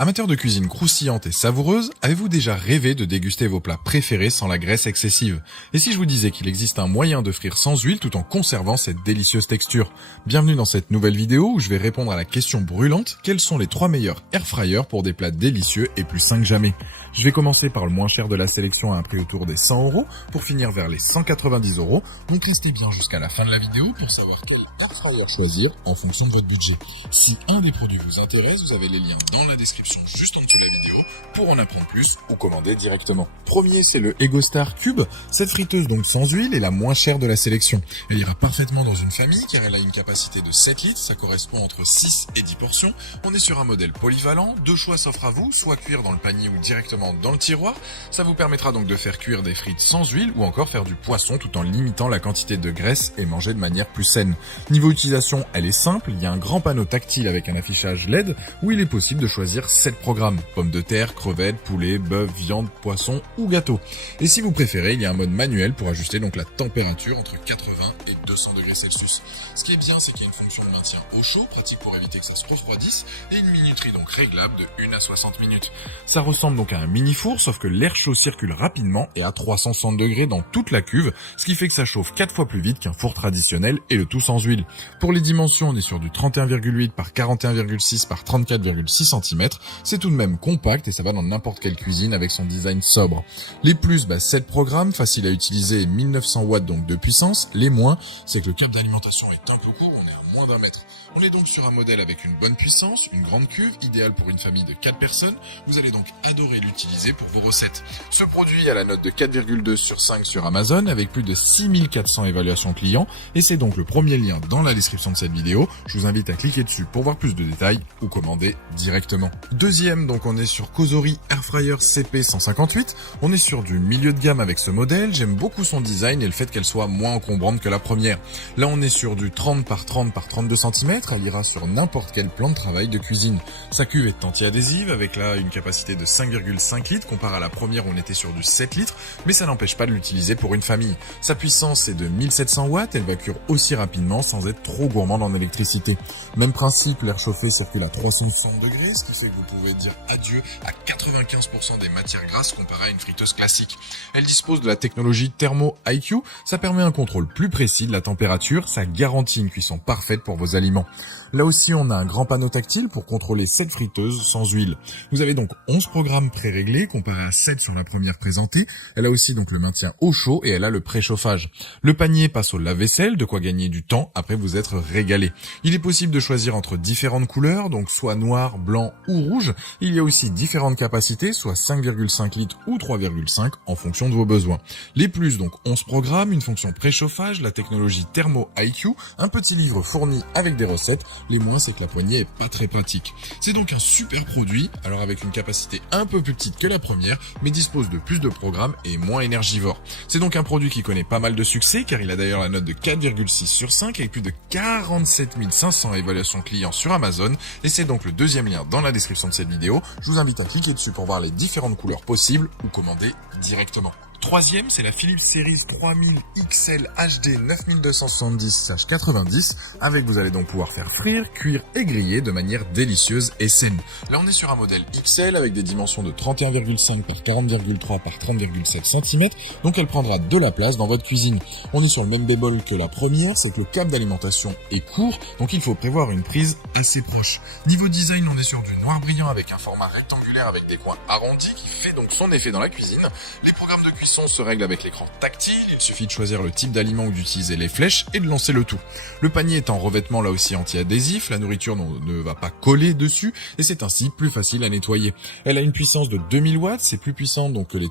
Amateur de cuisine croustillante et savoureuse, avez-vous déjà rêvé de déguster vos plats préférés sans la graisse excessive? Et si je vous disais qu'il existe un moyen de frire sans huile tout en conservant cette délicieuse texture? Bienvenue dans cette nouvelle vidéo où je vais répondre à la question brûlante: quels sont les 3 meilleurs airfryers pour des plats délicieux et plus sains que jamais? Je vais commencer par le moins cher de la sélection à un prix autour des 100 € pour finir vers les 190 €. Donc restez bien jusqu'à la fin de la vidéo pour savoir quel airfryer choisir en fonction de votre budget. Si un des produits vous intéresse, vous avez les liens dans la description juste en dessous de la vidéo pour en apprendre plus ou commander directement. Premier, c'est le EgoStar Cube. Cette friteuse donc sans huile est la moins chère de la sélection. Elle ira parfaitement dans une famille car elle a une capacité de 7 litres, ça correspond entre 6 et 10 portions. On est sur un modèle polyvalent, 2 choix s'offrent à vous, soit cuire dans le panier ou directement dans le tiroir. Ça vous permettra donc de faire cuire des frites sans huile ou encore faire du poisson tout en limitant la quantité de graisse et manger de manière plus saine. Niveau utilisation, elle est simple, il y a un grand panneau tactile avec un affichage LED où il est possible de choisir 7 programmes: pommes de terre, crevettes, poulet, bœuf, viande, poisson ou gâteau. Et si vous préférez, il y a un mode manuel pour ajuster donc la température entre 80 et 200 degrés Celsius. Ce qui est bien, c'est qu'il y a une fonction de maintien au chaud, pratique pour éviter que ça se refroidisse, et une minuterie donc réglable de 1 à 60 minutes. Ça ressemble donc à un mini four, sauf que l'air chaud circule rapidement et à 360 degrés dans toute la cuve, ce qui fait que ça chauffe 4 fois plus vite qu'un four traditionnel et le tout sans huile. Pour les dimensions, on est sur du 31,8 par 41,6 par 34,6 cm. C'est tout de même compact et ça va dans n'importe quelle cuisine avec son design sobre. Les plus, 7 programmes, faciles à utiliser et 1900 watts donc de puissance. Les moins, c'est que le câble d'alimentation est un peu court, on est à moins d'1 mètre. On est donc sur un modèle avec une bonne puissance, une grande cuve, idéale pour une famille de 4 personnes. Vous allez donc adorer l'utiliser pour vos recettes. Ce produit a la note de 4,2 sur 5 sur Amazon avec plus de 6400 évaluations clients et c'est donc le premier lien dans la description de cette vidéo. Je vous invite à cliquer dessus pour voir plus de détails ou commander directement. Deuxième, donc on est sur Cosori Airfryer CP158. On est sur du milieu de gamme avec ce modèle. J'aime beaucoup son design et le fait qu'elle soit moins encombrante que la première. Là on est sur du 30 par 30 par 32 cm. Elle ira sur n'importe quel plan de travail de cuisine. Sa cuve est anti-adhésive avec là une capacité de 5,5 litres comparé à la première où on était sur du 7 litres, mais ça n'empêche pas de l'utiliser pour une famille. Sa puissance est de 1700 watts, elle va cuire aussi rapidement sans être trop gourmande en électricité. Même principe, l'air chauffé circule à 360 degrés, ce qui fait que vous pouvez dire adieu à 95% des matières grasses comparé à une friteuse classique. Elle dispose de la technologie Thermo IQ, ça permet un contrôle plus précis de la température, ça garantit une cuisson parfaite pour vos aliments. Là aussi, on a un grand panneau tactile pour contrôler cette friteuse sans huile. Vous avez donc 11 programmes pré-réglés comparé à 7 sur la première présentée. Elle a aussi donc le maintien au chaud et elle a le préchauffage. Le panier passe au lave-vaisselle, de quoi gagner du temps après vous être régalé. Il est possible de choisir entre différentes couleurs, donc soit noir, blanc ou rouge. Il y a aussi différentes capacités, soit 5,5 litres ou 3,5 en fonction de vos besoins. Les plus, donc 11 programmes, une fonction préchauffage, la technologie Thermo IQ, un petit livre fourni avec des recettes. Les moins, c'est que la poignée est pas très pratique. C'est donc un super produit, alors avec une capacité un peu plus petite que la première, mais dispose de plus de programmes et moins énergivore. C'est donc un produit qui connaît pas mal de succès, car il a d'ailleurs la note de 4,6 sur 5 avec plus de 47 500 évaluations clients sur Amazon, et c'est donc le deuxième lien dans la description de cette vidéo. Je vous invite à cliquer dessus pour voir les différentes couleurs possibles ou commander directement. Troisième, c'est la Philips Series 3000 XL HD 9270/90. Avec, vous allez donc pouvoir faire frire, cuire et griller de manière délicieuse et saine. Là, on est sur un modèle XL avec des dimensions de 31,5 par 40,3 par 30,7 cm. Donc, elle prendra de la place dans votre cuisine. On est sur le même bémol que la première, c'est que le câble d'alimentation est court, donc il faut prévoir une prise assez proche. Niveau design, on est sur du noir brillant avec un format rectangulaire avec des coins arrondis qui fait donc son effet dans la cuisine. Les programmes de cuisson se règle avec l'écran tactile, il suffit de choisir le type d'aliment ou d'utiliser les flèches et de lancer le tout. Le panier est en revêtement là aussi anti-adhésif, la nourriture ne va pas coller dessus et c'est ainsi plus facile à nettoyer. Elle a une puissance de 2000 watts, c'est plus puissant donc que les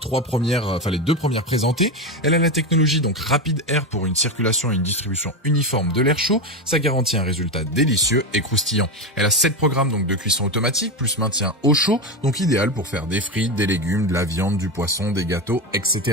deux premières présentées. Elle a la technologie donc Rapid Air pour une circulation et une distribution uniforme de l'air chaud, ça garantit un résultat délicieux et croustillant. Elle a 7 programmes donc de cuisson automatique plus maintien au chaud, donc idéal pour faire des frites, des légumes, de la viande, du poisson, des gâteaux, etc.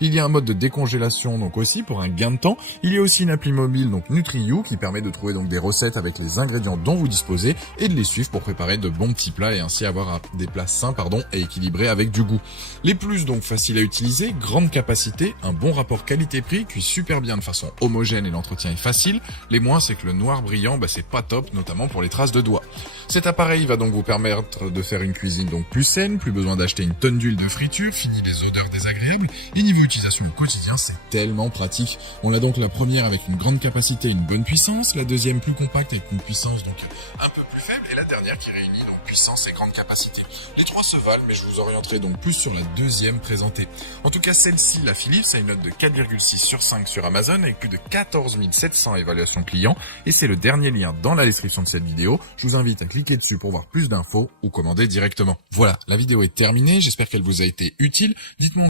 Il y a un mode de décongélation donc aussi pour un gain de temps. Il y a aussi une appli mobile donc NutriYou qui permet de trouver donc des recettes avec les ingrédients dont vous disposez et de les suivre pour préparer de bons petits plats et ainsi avoir des plats sains et équilibrés avec du goût. Les plus donc faciles à utiliser, grande capacité, un bon rapport qualité-prix, cuit super bien de façon homogène et l'entretien est facile. Les moins, c'est que le noir brillant, c'est pas top, notamment pour les traces de doigts. Cet appareil va donc vous permettre de faire une cuisine donc plus saine, plus besoin d'acheter une tonne d'huile de friture, fini les odeurs désagréables, et niveau utilisation au quotidien, c'est tellement pratique. On a donc la première avec une grande capacité et une bonne puissance, la deuxième plus compacte avec une puissance donc un peu plus faible, et la dernière qui réunit donc puissance et grande capacité. Les trois se valent, mais je vous orienterai donc plus sur la deuxième présentée. En tout cas, celle-ci, la Philips, a une note de 4,6 sur 5 sur Amazon avec plus de 14 700 évaluations clients, et c'est le dernier lien dans la description de cette vidéo. Je vous invite à cliquer dessus pour voir plus d'infos ou commander directement. Voilà, la vidéo est terminée, j'espère qu'elle vous a été utile. Dites-moi